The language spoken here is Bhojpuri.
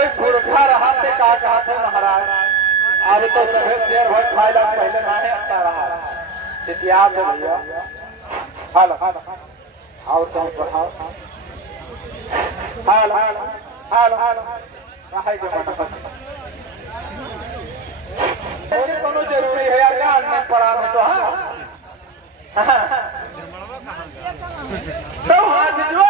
कोई पुरखा रहा थे का कहा थे महाराज अब तो सभे शेर हो खाए लग पहले माहे आता रहा इतिहास है भैया हाल आओ तो बढ़ाओ हाल रहा के मन कोनो जरूरी है यार ज्ञान में पढ़ा तो हां तो हाथ जो